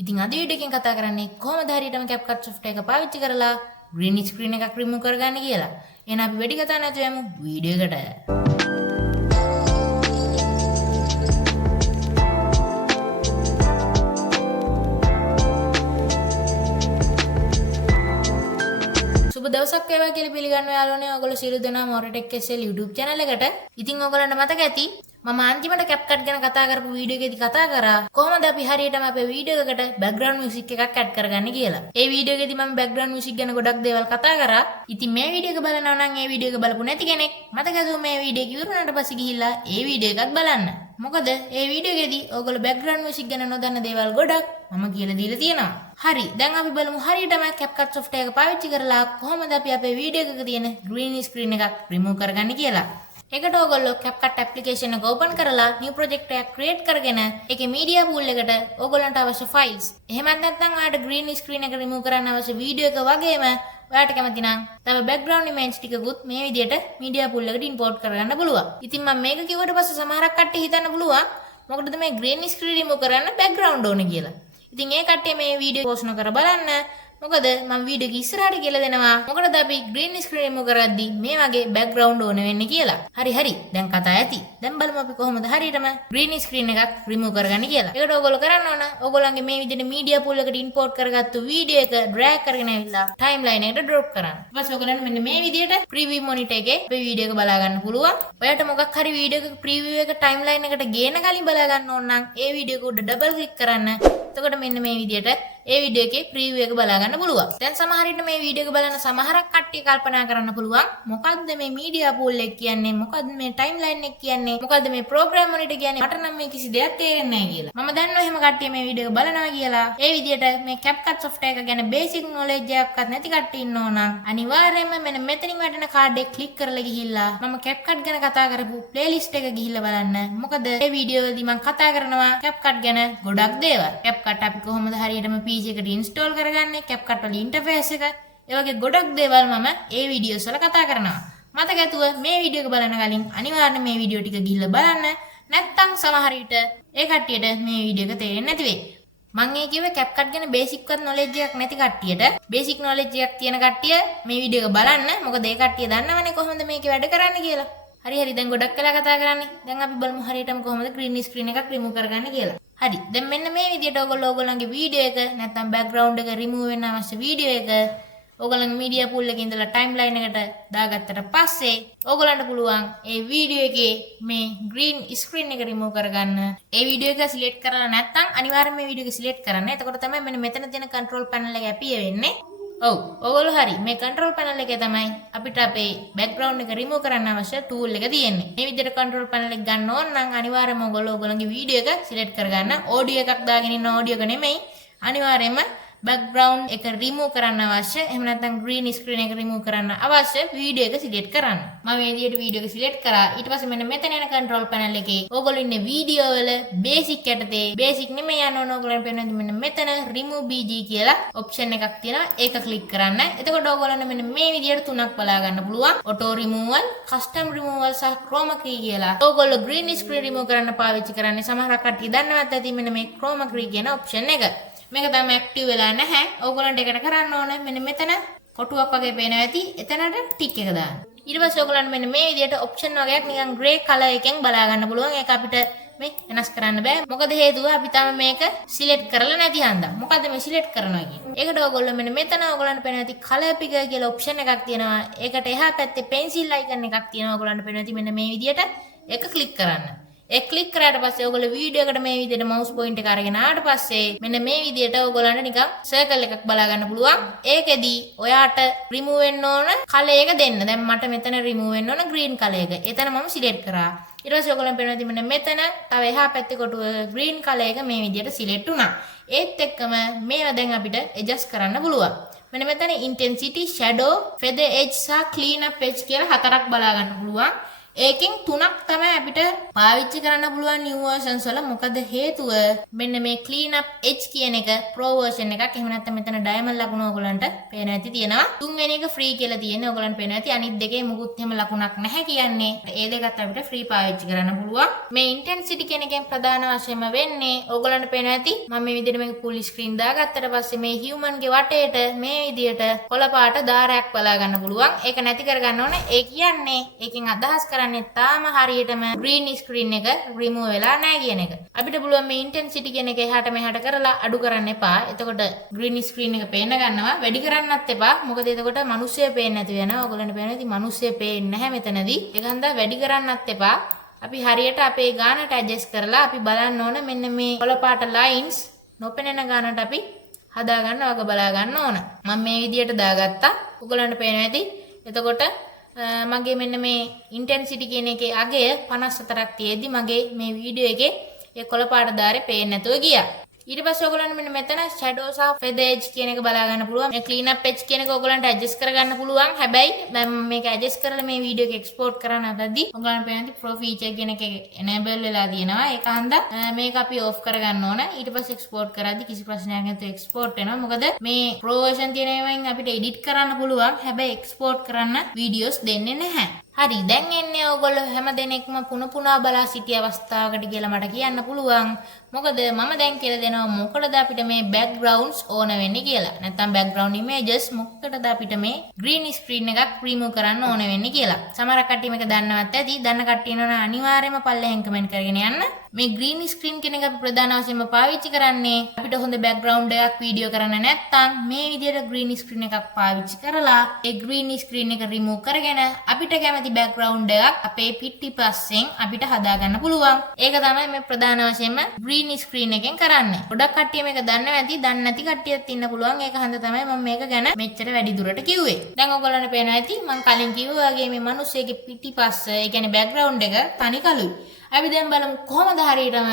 ඉතින් අද වීඩියෝ එකෙන් කතා කරන්නේ කොහොමද හරියටම CapCut software එක පාවිච්චි කරලා green screen එකක් remove කරගන්න කියලා. එහෙනම් අපි වැඩි කතා නැතුව යමු වීඩියෝ එකට. සුබ දවසක් වේවා කියලා පිළිගන්නවා යාළුවනේ. ඔයගොල්ලෝ සියලු දෙනා Moretech SL YouTube channel එකට. ඉතින් ඔයගොල්ලන්ට මතක ඇති මම අන්තිමට CapCut ගැන කතා කරපු වීඩියෝ එකේදී කතා කරා කොහොමද අපි හරියටම අපේ වීඩියෝ එකකට background music එකක් add කරගන්නේ කියලා. ඒ වීඩියෝ එකේදී මම background music ගැන ගොඩක් දේවල් කතා කරා. ඉතින් මේ වීඩියෝ එක බලනවා නම් ඒ වීඩියෝ එක බලපු නැති කෙනෙක් මතක ඇතුව මේ වීඩියෝ එක ඉවරුනට පස්සේ ගිහිල්ලා ඒ වීඩියෝ එකත් බලන්න. මොකද ඒ වීඩියෝ එකේදී ඔයගොල්ලෝ background music ගැන නොදන්න දේවල් ගොඩක් මම කියලා දීලා තියෙනවා. හරි දැන් අපි බලමු හරියටම CapCut software එක පාවිච්චි කරලා කොහොමද අපි අපේ වීඩියෝ එකක තියෙන green screen එකක් remove කරගන්නේ කියලා. එකට ඔයගොල්ලෝ CapCut application එක open කරලා new project එකක් create කරගෙන ඒකේ media pool එකට ඔයගොල්ලන්ට අවශ්‍ය files එහෙමත් නැත්නම් ඔයාලට green screen එක remove කරන්න අවශ්‍ය වීඩියෝ එක වගේම ඔයාලට කැමති නම් තව background image ටිකකුත් මේ විදිහට media pool එකට import කරගන්න පුළුවන්. ඉතින් මම මේක කිව්වට පස්සේ සමහරක් කට්ටිය හිතන්න පුළුවන් මොකටද මේ green screen remove කරන්න background ඕනේ කියලා. ඉතින් ඒ කට්ටිය මේ වීඩියෝ පෝස්ට් නොකර බලන්න. මොකද මම වීඩියෝ එක ඉස්සරහට කියලා දෙනවා මොකටද අපි green screen remove කරද්දී මේ වගේ background ඕන වෙන්නේ කියලා. හරි දැන් කතා ඇති. දැන් බලමු අපි කොහොමද හරියටම green screen එකක් remove කරගන්නේ කියලා. ඒකට ඔයගොල්ලෝ කරන්න ඕන ඔයගොල්ලන්ගේ මේ විදිහට media pool එකට import කරගත්තු වීඩියෝ එක drag කරගෙන ඇවිල්ලා timeline එකට drop කරන්න. ඊට පස්සේ ඔයගොල්ලන්ට මෙන්න මේ විදිහට preview monitor එකේ මේ වීඩියෝ එක බලා ගන්න පුළුවන්. ඔයාලට මොකක් හරි වීඩියෝ එකක preview එක timeline එකට ගේන කලින් බලා ගන්න ඕන නම් ඒ වීඩියෝ එක උඩ double click කරන්න. එතකොට මෙන්න මේ විදිහට ඒ වීඩියෝ එකේ preview එක බලා ගන්න පුළුවන්. දැන් සමහර විට මේ වීඩියෝ එක බලන සමහරක් කට්ටිය කල්පනා කරන්න පුළුවන් මොකද්ද මේ media pool එක කියන්නේ? මොකද්ද මේ timeline එක කියන්නේ? මොකද්ද මේ program monitor කියන්නේ? මට නම් මේ කිසි දෙයක් තේරෙන්නේ නැහැ කියලා. මම දන්නවා එහෙම කට්ටිය මේ වීඩියෝ එක බලනවා කියලා. ඒ විදිහට මේ CapCut software එක ගැන basic knowledge එකක්වත් නැති කට්ටිය ඉන්නෝ නම් අනිවාර්යයෙන්ම මෙන්න මෙතනින් වැටෙන card එක click කරලා ගිහිල්ලා මම CapCut ගැන කතා කරපු playlist එක ගිහිල්ලා බලන්න. මොකද මේ වීඩියෝ වලදී මම කතා කරනවා CapCut ගැන ගොඩක් දේවල්. CapCut අපි කොහොමද හරියටම PC එකට install කරගන්නේ, CapCut වල interface එක, ඒ වගේ ගොඩක් දේවල් මම ඒ වීඩියෝස් වල කතා කරනවා. මතක ඇතුව මේ වීඩියෝ එක බලන කලින් අනිවාර්යයෙන් මේ වීඩියෝ ටික ගිහිල්ලා බලන්න. නැත්තම් සමහර විට ඒ කට්ටියට මේ වීඩියෝ එක තේරෙන්නේ නැති වෙයි. මම ඒ කිව්වේ CapCut ගැන basic වත් knowledge එකක් නැති කට්ටියට basic knowledge එකක් තියෙන කට්ටිය මේ වීඩියෝ එක බලන්න. මොකද ඒ කට්ටිය දන්නවනේ කොහොමද මේකේ වැඩ කරන්නේ කියලා. හරි දැන් ගොඩක් කළා කතා කරන්නේ. දැන් අපි බලමු හරියටම කොහොමද green screen එකක් remove කරගන්නේ කියලා. හරි දැන් මෙන්න මේ විදිහට ඔයගොල්ලෝගේ වීඩියෝ එක නැත්නම් background එක remove වෙන්න අවශ්‍ය වීඩියෝ එක ඔයගොල්ලන්ගේ media pool එකේ ඉඳලා timeline එකට දාගත්තට පස්සේ ඔයගොල්ලන්ට පුළුවන් ඒ වීඩියෝ එකේ මේ green screen එක remove කරගන්න. ඒ වීඩියෝ එක select කරලා නැත්නම් අනිවාර්යයෙන් මේ වීඩියෝ එක select කරන්න. එතකොට තමයි මෙන්න මෙතන තියෙන control panel එක appear වෙන්නේ. ඔව් ඔයගොල්ලෝ හරි මේ control panel එකේ තමයි අපිට අපේ background එක remove කරන්න අවශ්‍ය tool එක තියෙන්නේ. මේ විදිහට control panel එක ගන්න ඕන නම් අනිවාර්යයෙන්ම ඔයගොල්ලෝගේ වීඩියෝ එක select කරගන්න. audio එකක් දාගෙන ඉන්න audio එක නෙමෙයි. අනිවාර්යයෙන්ම background එක remove කරන්න අවශ්‍ය. එහෙම නැත්නම් green screen එක remove කරන්න අවශ්‍ය වීඩියෝ එක select කරන්න. මම මේ විදිහට වීඩියෝ එක select කරා. ඊට පස්සේ මෙන්න මෙතන යන control panel එකේ ඕගොල්ලෝ ඉන්නේ වීඩියෝ වල basic යටතේ basic නෙමෙයි යන ඕන ඕගොල්ලන්ට පේනවා මෙන්න මෙතන remove bg කියලා option එකක් තියෙනවා. ඒක click කරන්න. එතකොට ඕගොල්ලන්ට මෙන්න මේ විදිහට තුනක් බලා ගන්න පුළුවන්. auto removal, custom removal සහ chroma key කියලා. ඕගොල්ලෝ green screen remove කරන්න පාවිච්චි කරන්නේ සමහර කට්ටිය දන්නවත් ඇති මෙන්න මේ chroma key කියන option එක. මේක තමයි ඇක්ටිව් වෙලා නැහැ. ඕගොල්ලන්ට ඒකට කරන්න ඕනේ මෙන්න මෙතන කොටුවක් වගේ පේනවා ඇති. එතනට ටික් එක දාන්න. ඊට පස්සේ ඕගොල්ලන්ට මෙන්න මේ විදිහට ඔප්ෂන් වගේක් නිකන් ග්‍රේ කලර් එකෙන් බලා ගන්න පුළුවන්. ඒක අපිට මේ වෙනස් කරන්න බෑ. මොකද හේතුව අපි තාම මේක සිලෙක්ට් කරලා නැති හන්දා. මොකද මේ සිලෙක්ට් කරනවා කියන්නේ. ඒකට ඕගොල්ලෝ මෙන්න මෙතන ඕගොල්ලන්ට පේනවා ඇති කලර් පිකර් කියලා ඔප්ෂන් එකක් තියෙනවා. ඒකට එහා පැත්තේ පෙන්සිල් අයිකන් එකක් තියෙනවා. ඕගොල්ලන්ට පේනවා ඇති මෙන්න මේ විදිහට ඒක ක්ලික් කරන්න. ඒ ක්ලික් කරාට පස්සේ ඔයගොල්ලෝ වීඩියෝ එකට මේ විදිහට mouse point එක අරගෙන ආවට පස්සේ මෙන්න මේ විදිහට ඔයගොල්ලන්ට නිකන් circle එකක් බලා ගන්න පුළුවන්. ඒකෙදි ඔයාට remove වෙන්න ඕන color එක දෙන්න. දැන් මට මෙතන remove වෙන්න ඕන green color එක. එතන මම select කරා. ඊට පස්සේ ඔයගොල්ලන් පේනවා මෙන්න මෙතන තව එහා පැත්තේ කොටුව green color එක මේ විදිහට select වුණා. ඒත් එක්කම මේවා දැන් අපිට adjust කරන්න පුළුවන්. මෙන්න මෙතන intensity, shadow, feather edge සහ clean up edge කියලා හතරක් බලා ගන්න පුළුවන්. ඒකෙන් 3ක් තමයි අපිට පාවිච්චි කරන්න පුළුවන් new versions වල. මොකද හේතුව මෙන්න මේ clean up edge කියන එක pro version එකක්. එහෙම නැත්නම් මෙතන diamond ලකුණ ඔයගලන්ට පේනවා ඇති තියෙනවා. තුන්වෙනි එක free කියලා තියෙන්නේ. ඔයගලන්ට පේනවා ඇති අනිත් දෙකේ මුකුත් එහෙම ලකුණක් නැහැ කියන්නේ. ඒ දෙකත් අපිට free පාවිච්චි කරන්න පුළුවන්. මේ intensity කියන එකෙන් ප්‍රධාන වශයෙන්ම වෙන්නේ ඔයගලන්ට පේනවා ඇති මම මේ විදිහට මේක full screen දාගත්තට පස්සේ මේ human ගේ වටේට මේ විදිහට කොළ පාට දාරයක් බලා ගන්න පුළුවන්. ඒක නැති කරගන්න ඕනේ. ඒ කියන්නේ ඒකෙන් අදහස් කරන්නේ තාම හරියටම green screen එක remove වෙලා නැහැ කියන එක. අපිට පුළුවන් මේ intensity කියන එක එහාට මෙහාට කරලා අඩු කරන්න එපා. එතකොට green screen එක පේන්න ගන්නවා. වැඩි කරන්නත් එපා. මොකද එතකොට මිනිස්සය පේන්නේ නැති වෙනවා. ඔයගලන්ට පේනවා ඉතින් මිනිස්සය පේන්නේ නැහැ මෙතනදී. ඒක හන්දා වැඩි කරන්නත් එපා. අපි හරියට අපේ ගානට ඇඩ්ජස්ට් කරලා අපි බලන්න ඕන මෙන්න මේ කොළ පාට lines නොපෙනෙන ගානට අපි හදා ගන්න වග බලා ගන්න ඕන. මම මේ විදියට දාගත්තා. ඔයගලන්ට පේනවා ඇති. එතකොට මගේ මෙන්න මේ intensity කියන එකේ අගය 54ක් තියෙද්දි මගේ මේ වීඩියෝ එකේ ඒ කොළ පාට දාරේ පේන්නේ නැතුව ගියා. ඊට පස්සේ ඔයගලන්ට මෙන්න මෙතන shadows of feather edge කියන එක බලා ගන්න පුළුවන්. මේ clean up edge කියන එක ඔයගලන්ට adjust කරගන්න පුළුවන්. හැබැයි මම මේක adjust කරලා මේ වීඩියෝ එක export කරන්න හදද්දි ඔයගලන්ට පේනවා pro feature කියන එක enable වෙලා තියෙනවා. ඒක හන්දා මේක අපි off කරගන්න ඕන. ඊට පස්සේ export කරද්දි කිසි ප්‍රශ්නයක් නැතුව export වෙනවා. මොකද මේ pro version තියෙන ඒවායින් අපිට edit කරන්න පුළුවන්. හැබැයි export කරන්න videos දෙන්නේ නැහැ. හරි දැන් එන්නේ ඔයගොල්ලෝ හැම දෙනෙක්ම පුන බලා සිටි අවස්ථාවකට කියලා මට කියන්න පුළුවන්. මොකද මම දැන් කියලා දෙනවා මොකටද අපිට මේ backgrounds ඕන වෙන්නේ කියලා. නැත්නම් background images මොකටද අපිට මේ green screen එකක් remove කරන්න ඕන වෙන්නේ කියලා. සමහර කට්ටිය මේක දන්නවත් ඇති. දන්න කට්ටිය නෝන අනිවාර්යයෙන්ම පල්ලෙහෙන් කමෙන්ට් කරගෙන යන්න. මේ green screen කියන එක අපි ප්‍රධාන වශයෙන්ම පාවිච්චි කරන්නේ අපිට හොඳ background එකක් වීඩියෝ කරන්න නැත්නම් මේ විදිහට green screen එකක් පාවිච්චි කරලා ඒ green screen එක remove කරගෙන අපිට කැමති background එකක් අපේ පිටිපස්සෙන් අපිට හදා ගන්න පුළුවන්. ඒක තමයි මේ ප්‍රධාන වශයෙන්ම green screen එකෙන් කරන්නේ. ගොඩක් කට්ටිය මේක දන්නේ නැති, දන්නේ නැති කට්ටියත් ඉන්න පුළුවන්. ඒක හන්ද තමයි මම මේක ගැන මෙච්චර වැඩි දුරට කිව්වේ. දැන් ඔයගොල්ලන්ට පේනවා ඇති මම කලින් කිව්වා වගේ මේ මිනිස්සෙගේ පිටිපස්ස, ඒ කියන්නේ background එක තනි කළුයි. අපි දැන් බලමු කොහොමද හරියටම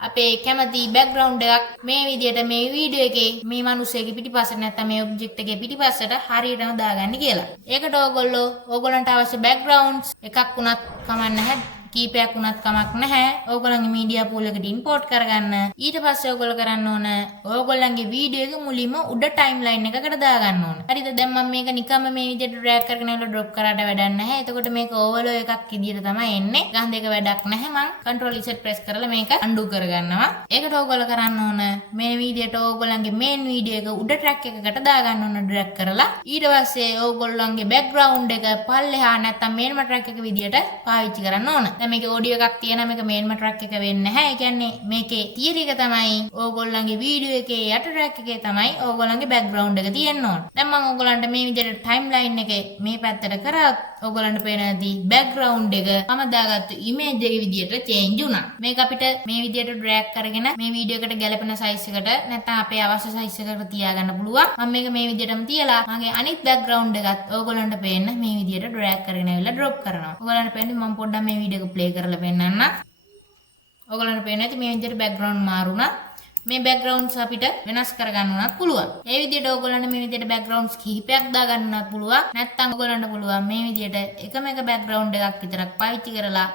අපේ කැමති background එකක් මේ විදියට මේ වීඩියෝ එකේ මේ මිනිස්සෙගේ පිටිපස්සට නැත්නම් මේ ඔබ්ජෙක්ට් එකේ පිටිපස්සට හරියටම දාගන්න කියලා. ඒකට ඕගොල්ලන්ට අවශ්‍ය backgrounds එකක් වුණත් කමක් නැහැ. කීපයක් වුණත් කමක් නැහැ. ඕගොල්ලන්ගේ media pool එකට import කරගන්න. ඊට පස්සේ ඕගොල්ලෝ කරන්න ඕන ඕගොල්ලන්ගේ වීඩියෝ එක මුලින්ම උඩ timeline එකකට දාගන්න ඕන. හරිද? දැන් මම මේක නිකම්ම මේ විදිහට drag කරගෙන ඉවල drop කරාට වැඩක් නැහැ. එතකොට මේක overflow එකක් විදිහට තමයි එන්නේ. ගහන දෙක වැඩක් නැහැ. මම control Z press කරලා මේක undo කරගන්නවා. ඒකට ඕගොල්ලෝ කරන්න ඕන මේ විදිහට ඕගොල්ලන්ගේ main video එක උඩ track එකකට දාගන්න ඕන drag කරලා. ඊට පස්සේ ඕගොල්ලන්ගේ background එක පල්ලෙහා නැත්නම් main track එක විදිහට පාවිච්චි කරන්න ඕන. දැන් මේකේ ඔඩියෝ එකක් තියෙනවා මේක මේන්ම ට්‍රැක් එක වෙන්නේ නැහැ. ඒ කියන්නේ මේකේ තියරි එක තමයි ඕගොල්ලන්ගේ වීඩියෝ එකේ යට ට්‍රැක් එකේ තමයි ඕගොල්ලන්ගේ බෑග්ග්‍රවුන්ඩ් එක තියෙන්න ඕන. දැන් මම ඕගොල්ලන්ට මේ විදිහට ටයිම්ලයින් එකේ මේ පැත්තට කරා ඕගොල්ලන්ට පේනදී බෑග්ග්‍රවුන්ඩ් එක මම දාගත්තු ඉමේජ් එක විදිහට චේන්ජ් වුණා. මේක අපිට මේ විදිහට ඩ්‍රැග් කරගෙන මේ වීඩියෝ එකට ගැලපෙන සයිස් එකට නැත්නම් අපේ අවශ්‍ය සයිස් එකකට තියාගන්න පුළුවන්. මම මේක මේ විදිහටම තියලා මගේ අනිත් බෑග්ග්‍රවුන්ඩ් එකත් ඕගොල්ලන්ට පේන්න මේ විදිහට ඩ්‍රැග් කරගෙන ඇවිල්ලා ඩ්‍රොප් කරනවා. ඕගොල්ලන්ට පේන්නේ මම පොඩ්ඩක් මේ වීඩියෝ එක ප්ලේ කරලා පෙන්නන්න. ඔයගොල්ලන්ට පේන්නේ නැති මේ විදිහට බෑග්ග්‍රවුන්ඩ් මාරුණා. මේ බෑග්ග්‍රවුන්ඩ්ස් අපිට වෙනස් කරගන්න උනත් පුළුවන්. ඒ විදිහට ඔයගොල්ලන්ට මේ විදිහට බෑග්ග්‍රවුන්ඩ්ස් කිහිපයක් දාගන්නත් පුළුවන්. නැත්නම් ඔයගොල්ලන්ට පුළුවන් මේ විදිහට එකම එක බෑග්ග්‍රවුන්ඩ් එකක් විතරක් පාවිච්චි කරලා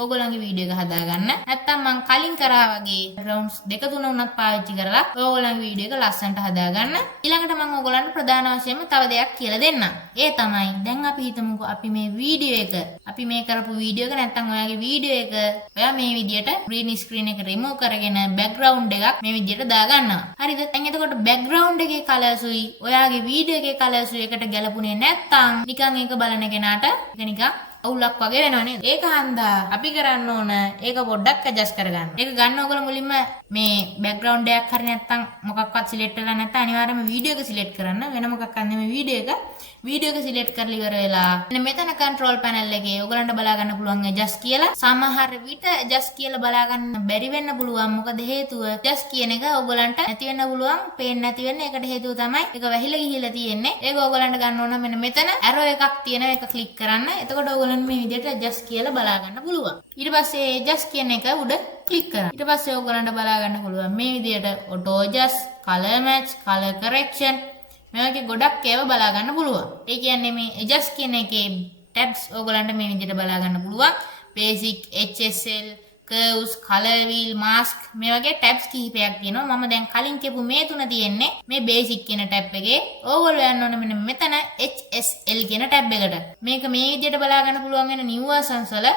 ඕගොල්ලන්ගේ වීඩියෝ එක හදාගන්න. නැත්නම් මම කලින් කරා වගේ බෑග්ග්‍රවුන්ඩ්ස් දෙක තුන උනත් පාවිච්චි කරලා ඕගොල්ලන්ගේ වීඩියෝ එක ලස්සනට හදාගන්න. ඊළඟට මම ඕගොල්ලන්ට ප්‍රධාන වශයෙන්ම තව දෙයක් කියලා දෙන්නම්. ඒ තමයි දැන් අපි හිතමුකෝ අපි මේ වීඩියෝ එක අපි මේ කරපු වීඩියෝ එක නැත්නම් ඔයාගේ වීඩියෝ එක ඔයා මේ විදිහට green screen එක remove කරගෙන background එකක් මේ විදිහට දාගන්නවා. හරිද? දැන් එතකොට background එකේ colors උයි ඔයාගේ වීඩියෝ එකේ colors උයි එකට ගැලපුණේ නැත්නම් නිකන් ඒක බලන කෙනාට ඒක නිකන් අවුලක් වගේ වෙනවා නේද? ඒක හන්දා අපි කරන්න ඕන ඒක පොඩ්ඩක් ඇඩ්ජස්ට් කරගන්න. ඒක ගන්න ඕගොල්ලෝ මුලින්ම මේ බෑග්ග්‍රවුන්ඩ් එකක් හරි නැත්නම් මොකක්වත් සිලෙක්ට් කරලා නැත්නම් අනිවාර්යයෙන්ම වීඩියෝ එක සිලෙක්ට් කරන්න. වෙන මොකක් කරන්නේ මේ වීඩියෝ එක සිලෙක්ට් කරලා ඉවර වෙලා මෙතන control panel එකේ ඔයගලන්ට බලා ගන්න පුළුවන් adjust කියලා. සමහර විට adjust කියලා බලා ගන්න බැරි වෙන්න පුළුවන්. මොකද හේතුව adjust කියන එක ඔයගලන්ට නැති වෙන්න පුළුවන්. පේන්නේ නැති වෙන්න. ඒකට හේතුව තමයි ඒක වැහිලා ගිහිලා තියෙන්නේ. ඒක ඔයගලන්ට ගන්න ඕන මෙන්න මෙතන arrow එකක් තියෙනවා. ඒක click කරන්න. එතකොට ඔයගලන්ට මේ විදිහට adjust කියලා බලා ගන්න පුළුවන්. ඊට පස්සේ adjust කියන එක උඩ click කරන්න. ඊට පස්සේ ඔයගලන්ට බලා ගන්න පුළුවන් මේ විදිහට auto adjust, color match, color correction මේ වගේ ගොඩක් ඒවා බලා ගන්න පුළුවන්. ඒ කියන්නේ මේ adjust කියන එකේ tabs ඕගලන්ට මේ විදිහට බලා ගන්න පුළුවන්. basic, HSL, curves, color wheel, mask මේ වගේ tabs කිහිපයක් තියෙනවා. මම දැන් කලින් කියපු මේ තුන තියෙන්නේ මේ basic කියන tab එකේ. ඕගොල්ලෝ යන්න ඕනේ මෙන්න මෙතන HSL කියන tab එකට. මේක මේ විදිහට බලා ගන්න පුළුවන් වෙන new versions වල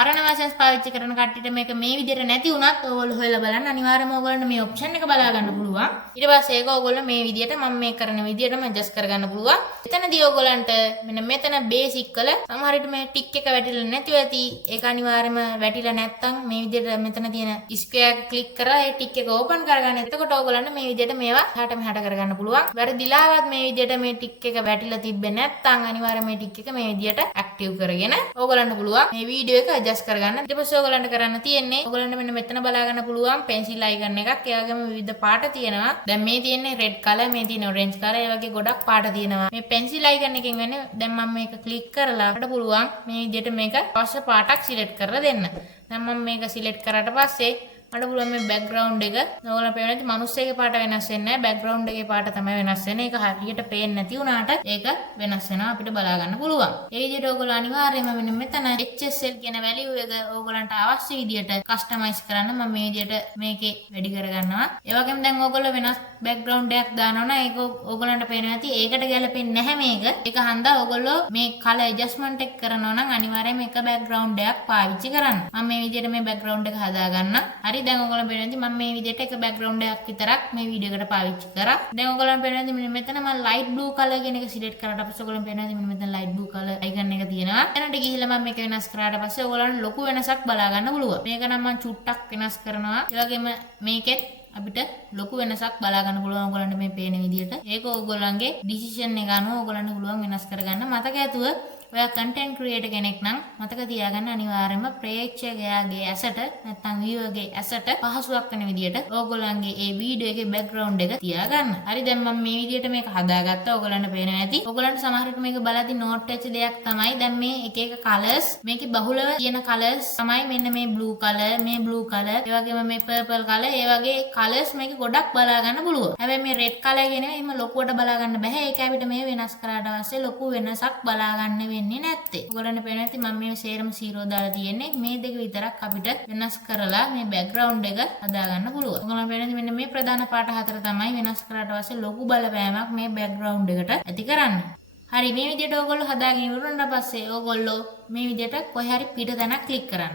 පරණ versions පාවිච්චි කරන කට්ටියට මේක මේ විදිහට නැති වුණත් ඕගොල්ලෝ හොයලා බලන්න අනිවාර්යයෙන්ම ඕගොල්ලන්ට මේ option එක බලා ගන්න පුළුවන්. ඊට පස්සේ ඒක ඕගොල්ලෝ මේ විදිහට මම මේ කරන විදිහටම adjust කරගන්න පුළුවන්. එතනදී ඕගොල්ලන්ට මෙන්න මෙතන basic වල සමහර විට මේ tick එක වැටිලා නැතිව ඇති. ඒක අනිවාර්යයෙන්ම වැටිලා නැත්තම් මේ විදිහට මෙතන තියෙන square එක click කරලා ඒ tick එක open කරගන්න. එතකොට ඕගොල්ලන්ට මේ විදිහට මේවා එහාට මෙහාට කරගන්න පුළුවන්. වැරදිලාවත් මේ විදිහට මේ tick එක වැටිලා තිබ්බේ නැත්තම් අනිවාර්යයෙන්ම මේ tick එක මේ විදිහට active කරගෙන ඕගොල්ලන්ට පුළුවන් මේ වීඩියෝ එක adjust කරගන්න. ඊට පස්සේ ඔයගලන්ට කරන්න තියෙන්නේ ඔයගලන්ට මෙන්න මෙතන බලා ගන්න පුළුවන් pencil icon එකක්. ඒ වගේම විවිධ පාට තියෙනවා. දැන් මේ තියෙන්නේ red color, මේ තියෙන orange color, ඒ වගේ ගොඩක් පාට තියෙනවා. මේ pencil icon එකෙන් වෙන්නේ දැන් මම මේක click කරලා අපිට පුළුවන් මේ විදිහට මේක අවශ්‍ය පාටක් select කරලා දෙන්න. දැන් මම මේක select කරාට පස්සේ මට පුළුවන් මේ background එක ඔයගොල්ලෝ පේන ඇති මිනිස්සෙගේ පාට වෙනස් වෙන්නේ නැහැ. background එකේ පාට තමයි වෙනස් වෙන්නේ. ඒක හරියට පේන්නේ නැති වුණාට ඒක වෙනස් වෙනවා අපිට බලා ගන්න පුළුවන්. ඒ විදිහට ඔයගොල්ලෝ අනිවාර්යයෙන්ම මෙන්න මෙතන HSL කියන value එක ඔයගොල්ලන්ට අවශ්‍ය විදිහට customize කරන්න මම මේ විදිහට මේකේ වැඩි කරගන්නවා. ඒ වගේම දැන් ඔයගොල්ලෝ වෙනස් background එකක් දානවා නම් ඒක ඔයගොල්ලන්ට පේනවා ඇති ඒකට ගැලපෙන්නේ නැහැ මේක. ඒක හන්දා ඔයගොල්ලෝ මේ color adjustment එක කරනවා නම් අනිවාර්යයෙන්ම එක background එකක් පාවිච්චි කරන්න. මම මේ විදිහට මේ background එක හදා ගන්න. හරි දැන් ඔයගොල්ලෝ පේනවා මම මේ විදිහට එක background එකක් විතරක් මේ වීඩියෝ එකට පාවිච්චි කරා. දැන් ඔයගොල්ලෝ පේනවා මෙන්න මෙතන මම light blue color කියන එක select කරාට පස්සේ ඔයගොල්ලෝ පේනවා මෙන්න මෙතන light blue color icon එක තියෙනවා. එතනට ගිහිල්ලා මම මේක වෙනස් කරාට පස්සේ ඔයගොල්ලන්ට ලොකු වෙනසක් බලා ගන්න පුළුවන්. මේක නම් මම චුට්ටක් වෙනස් කරනවා. ඒ වගේම මේකෙත් අපිට ලොකු වෙනසක් බලා ගන්න පුළුවන් ඔයගොල්ලන්ට මේ පේන විදිහට. ඒක ඔයගොල්ලන්ගේ decision එක අනුව ඔයගොල්ලන්ට පුළුවන් වෙනස් කරගන්න. මතක ඇතුව ඔයා content creator කෙනෙක් නම් මතක තියාගන්න අනිවාර්යයෙන්ම ප්‍රේක්ෂකයාගේ ඇසට නැත්නම් viewer ගේ ඇසට පහසුවක් වෙන විදිහට ඕගොල්ලන්ගේ ඒ වීඩියෝ එකේ background එක තියාගන්න. හරි දැන් මම මේ විදිහට මේක හදාගත්තා. ඕගොල්ලන්ට පේනවා ඇති. ඕගොල්ලන්ට සමහර විට මේක බලද්දි note වෙච්ච දෙයක් තමයි දැන් මේ එක එක colors මේකේ බහුලව තියෙන colors තමයි මෙන්න මේ blue color, මේ blue color, ඒ වගේම මේ purple color, ඒ වගේ colors මේක ගොඩක් බලා ගන්න පුළුවන්. හැබැයි මේ red color කියන්නේ එහෙම ලොකුවට බලා ගන්න බෑ. ඒක අපිට මේ වෙනස් කරාට පස්සේ ලොකු වෙනසක් බලා ගන්න වෙන්නේ නැත්තේ. ඔයගොල්ලන්ට පේනවා ඇති මම මේ සේරම 0 දාලා තියෙන්නේ. මේ දෙක විතරක් අපිට වෙනස් කරලා මේ background එක හදා ගන්න පුළුවන්. ඔයගොල්ලන්ට පේනවා මෙන්න මේ ප්‍රධාන පාට හතර තමයි වෙනස් කරාට පස්සේ ලොකු බලපෑමක් මේ background එකට ඇති කරන්නේ. හරි මේ විදිහට ඔයගොල්ලෝ හදාගෙන ඉවරනට පස්සේ ඔයගොල්ලෝ මේ විදිහට කොහේ හරි පිට තැනක් ක්ලික් කරන්න.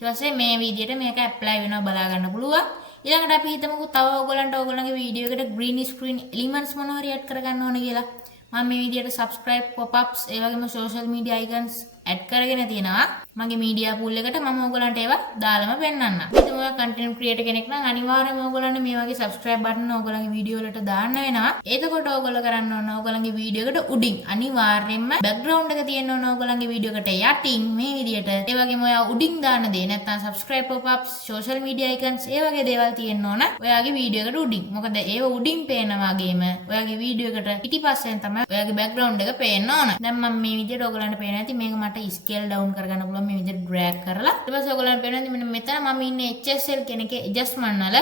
ඊට පස්සේ මේ විදිහට මේක apply වෙනවා බලා ගන්න පුළුවන්. ඊළඟට අපි හිතමුකෝ තව ඔයගොල්ලන්ට ඔයගොල්ලන්ගේ වීඩියෝ එකට green screen elements මොනවා හරි add කරගන්න ඕනේ කියලා. මම මේ විදිහට subscribe pop-ups ඒ වගේම social media icons add කරගෙන තියෙනවා. මගේ media pool එකට මම ඔයගොල්ලන්ට ඒවා දාලම පෙන්නන්නම්. ඉතින් ඔයා content creator කෙනෙක් නම් අනිවාර්යයෙන්ම ඔයගොල්ලන්ට මේ වගේ subscribe button ඔයගොල්ලන්ගේ වීඩියෝ වලට දාන්න වෙනවා. එතකොට ඔයගොල්ලෝ කරන්න ඕන ඔයගොල්ලන්ගේ වීඩියෝ එකට උඩින් අනිවාර්යයෙන්ම background එක තියෙන්න ඕන ඔයගොල්ලන්ගේ වීඩියෝ එකට යටින් මේ විදිහට. ඒ වගේම ඔයා උඩින් දාන දේ නැත්නම් subscribe pop-ups social media icons ඒ වගේ දේවල් තියෙන්න ඕන ඔයාගේ වීඩියෝ එකට උඩින්. මොකද ඒව උඩින් පේන වගේම ඔයාගේ වීඩියෝ එකට පිටිපස්සෙන් තමයි ඔයාගේ background එක පේන්න ඕන. දැන් මම මේ විදිහට ඔයගොල්ලන්ට පේන ඇති මේක මට scale down කරගන්න පුළුවන් මේ විදිහට drag කරලා. ඊට පස්සේ ඔයගොල්ලන්ට පේනවා මෙන්න මෙතන මම ඉන්නේ HSL කියන එකේ adjustment වල.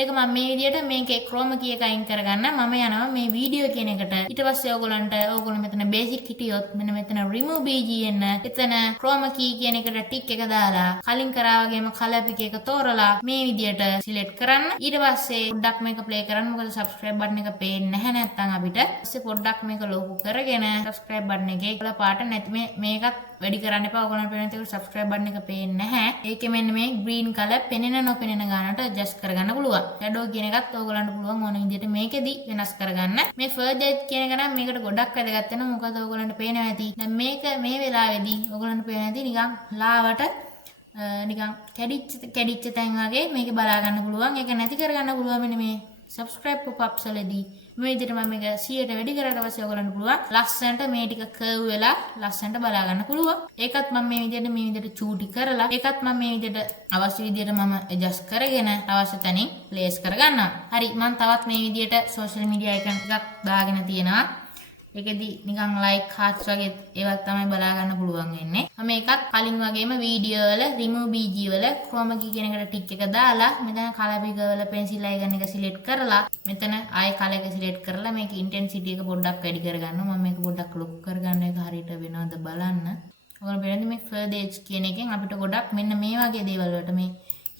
ඒක මම මේ විදිහට මේකේ chroma key එක අයින් කරගන්න මම යනවා මේ වීඩියෝ කියන එකට. ඊට පස්සේ ඔයගොල්ලෝ මෙතන basic හිටියොත් මෙන්න මෙතන remove BGN එතන chroma key කියන එකට tick එක දාලා කලින් කරා වගේම color pick එක තෝරලා මේ විදිහට select කරන්න. ඊට පස්සේ පොඩ්ඩක් මේක play කරන්න. මොකද subscribe button එක පේන්නේ නැහැ නැත්තම් අපිට. ඊපස්සේ පොඩ්ඩක් මේක ලොකු කරගෙන subscribe button එකේ කළා පාට නැති මේකත් වැඩි කරන්න එපා. ඔයගොල්ලන්ට පේන තේ subscribe button එක පේන්නේ නැහැ. ඒකේ මෙන්න මේ green color පෙනෙන නොපෙනෙන ගානට adjust කරගන්න පුළුවන්. shadow කියන එකත් ඔයගොල්ලන්ට පුළුවන් ඕන විදිහට මේකෙදි වෙනස් කරගන්න. මේ further කියන එක නම් මේකට ගොඩක් වැදගත් වෙනවා. මොකද ඔයගොල්ලන්ට පේනවා ඇති. දැන් මේක මේ වෙලාවේදී ඔයගොල්ලන්ට පේනවා ඇති නිකන් ලාවට නිකන් කැඩිච්ච තැන් වගේ මේක බලා ගන්න පුළුවන්. ඒක නැති කරගන්න පුළුවන් මෙන්න මේ subscribe pop-ups වලදී. මේ විදිහට මම මේක 100ට වැඩි කරාට පස්සේ ඔයගොල්ලන්ට පුළුවන් ලස්සනට මේ ටික curve වෙලා ලස්සනට බලා ගන්න පුළුවන්. ඒකත් මම මේ විදිහට චූටි කරලා ඒකත් මම මේ විදිහට අවශ්‍ය විදිහට මම adjust කරගෙන අවශ්‍ය තැනින් place කරගන්නවා. හරි මම තවත් මේ විදිහට social media icon එකක් දාගෙන තියෙනවා. ඒකෙදි නිකන් like hearts වගේ ඒවත් තමයි බලා ගන්න පුළුවන් වෙන්නේ. මම ඒකත් කලින් වගේම වීඩියෝ වල remove BG වල chroma key කියන එකට tick එක දාලා මෙතන color picker වල pencil icon එක select කරලා මෙතන ආයෙ color එක select කරලා මේක intensity එක පොඩ්ඩක් වැඩි කරගන්නවා. මම මේක පොඩ්ඩක් ලොකු කරගන්න එක හරියට වෙනවද බලන්න. ඔයගොල්ලෝ බලන්න මේ further edge කියන එකෙන් අපිට ගොඩක් මෙන්න මේ වගේ දේවල් වලට මේ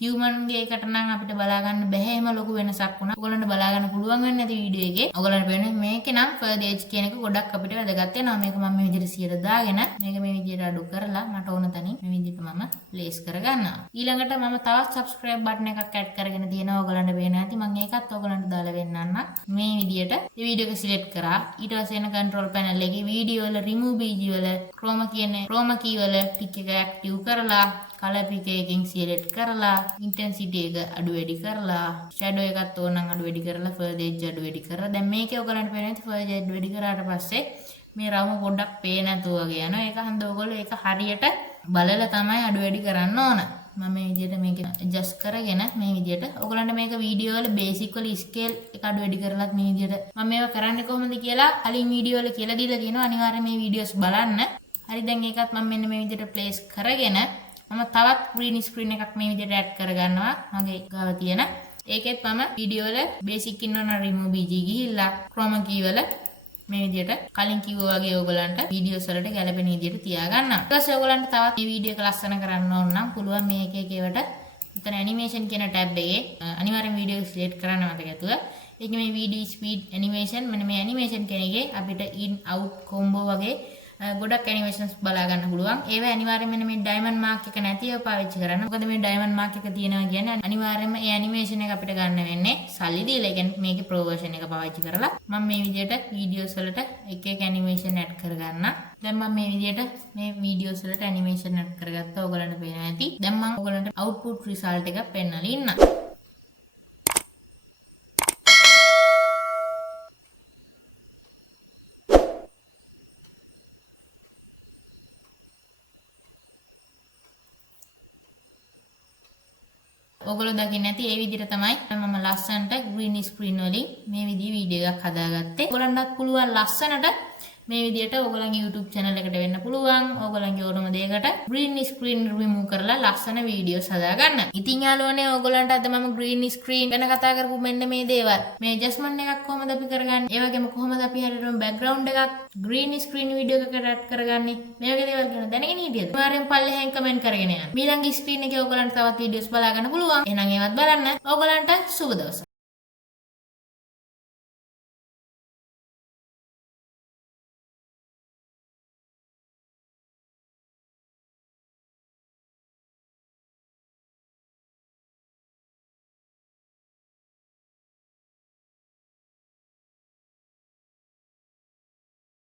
human ගේ එකට නම් අපිට බලා ගන්න බෑ එහෙම ලොකු වෙනසක් වුණා. ඔයගොල්ලන්ට බලා ගන්න පුළුවන් වෙන්නේ නැති වීඩියෝ එකේ. ඔයගොල්ලන්ට වෙන්නේ මේකේ නම් further edge කියන එක ගොඩක් අපිට වැදගත් වෙනවා. මේක මම මේ විදිහට 100 දාගෙන මේක මේ විදිහට අඩු කරලා මට ඕන තැනින් මේ විදිහට මම ප්ලේස් කරගන්නවා. ඊළඟට මම තවත් subscribe button එකක් add කරගෙන තියෙනවා. ඔයගොල්ලන්ට පේන්නේ නැති මම ඒකත් ඔයගොල්ලන්ට දාලා වෙන්නන්නම්. මේ විදිහට මේ වීඩියෝ එක select කරා. ඊට පස්සේ එන control panel එකේ වීඩියෝ වල remove BG වල chroma key වල ටික එක active කරලා color picker එකෙන් select කරලා intensity එක අඩු වැඩි කරලා shadow එකත් ඕනනම් අඩු වැඩි කරලා further edge අඩු වැඩි කරලා දැන් මේකේ ඔයගලන්ට පේන්නේ further edge අඩු වැඩි කරාට පස්සේ මේ රවුම පොඩ්ඩක් පේන නැතුව වගේ යනවා. ඒක හන්ද ඔයගොල්ලෝ ඒක හරියට බලලා තමයි අඩු වැඩි කරන්න ඕන. මම මේ විදිහට මේක adjust කරගෙන මේ විදිහට ඔයගලන්ට මේක වීඩියෝ වල basic වල scale එක අඩු වැඩි කරලත් මේ විදිහට මම මේවා කරන්නේ කොහොමද කියලා කලින් වීඩියෝ වල කියලා දීලා තියෙනවා. අනිවාර්යයෙන් මේ වීඩියෝස් බලන්න. හරි දැන් ඒකත් මම මෙන්න මේ විදිහට place කරගෙන මම තවත් green screen එකක් මේ විදිහට add කරගන්නවා මගේ ගාව තියෙන. ඒකෙත් මම වීඩියෝ වල basic ඉන්නවන remove BG ගිහිල්ලා chroma key වල මේ විදිහට කලින් කිව්වා වගේ ඕගලන්ට වීඩියෝස් වලට ගැලපෙන විදිහට තියාගන්න. ඊට පස්සේ ඕගලන්ට තවත් මේ වීඩියෝ එක ලස්සන කරන්න ඕන නම් පුළුවන් මේ එක එක ඒවට මෙතන animation කියන tab එකේ අනිවාර්යෙන් වීඩියෝ select කරන්න මතක ඇතුව. ඒකේ මේ video speed animation මෙන්න මේ animation කියන එකේ අපිට in out combo වගේ ගොඩක් ඇනිමේෂන්ස් බලා ගන්න පුළුවන්. ඒවා අනිවාර්යයෙන්ම මෙන්න මේ ඩයමන්ඩ් මාක් එක නැතිව පාවිච්චි කරන්න. මොකද මේ ඩයමන්ඩ් මාක් එක තියෙනවා කියන්නේ අනිවාර්යයෙන්ම ඒ ඇනිමේෂන් එක අපිට ගන්න වෙන්නේ සල්ලි දීලා. ඒ කියන්නේ මේකේ ප්‍රෝ version එක පාවිච්චි කරලා මම මේ විදිහට වීඩියෝස් වලට එක එක ඇනිමේෂන් ඇඩ් කරගන්න. දැන් මම මේ විදිහට මේ වීඩියෝස් වලට ඇනිමේෂන් ඇඩ් කරගත්තා. ඔයගලන්ට පේනවා ඇති. දැන් මම ඔයගලන්ට output result එක පෙන්නලා ඉන්නම්. ඔයගොල්ලෝ දකින්න ඇති ඒ විදිහට තමයි මම ලස්සනට green screen වලින් මේ විදිහේ වීඩියෝ එකක් හදාගත්තේ. ඔයගලන්ටත් පුළුවන් ලස්සනට මේ විදිහට ඔයගලගේ YouTube channel එකට වෙන්න පුළුවන්. ඔයගලගේ ඕනම දෙයකට green screen remove කරලා ලස්සන වීඩියෝස් හදාගන්න. ඉතින් යාළුවනේ ඔයගලන්ට අද මම green screen ගැන කතා කරපු මෙන්න මේ දේවල්. මේ adjustment එකක් කොහොමද අපි කරගන්නේ? ඒ වගේම කොහොමද අපි හරියටම background එකක් green screen වීඩියෝ එකකට add කරගන්නේ? මේ වගේ දේවල් ගැන දැනගෙන හිටියද? අනිවාර්යෙන් පල්ලෙහෙන් comment කරගෙන යන්න. ඊළඟ screen එකේ ඔයගලන්ට තවත් වීඩියෝස් බලා ගන්න පුළුවන්. එහෙනම් ඒවත් බලන්න. ඔයගලන්ට සුබ දවසක්.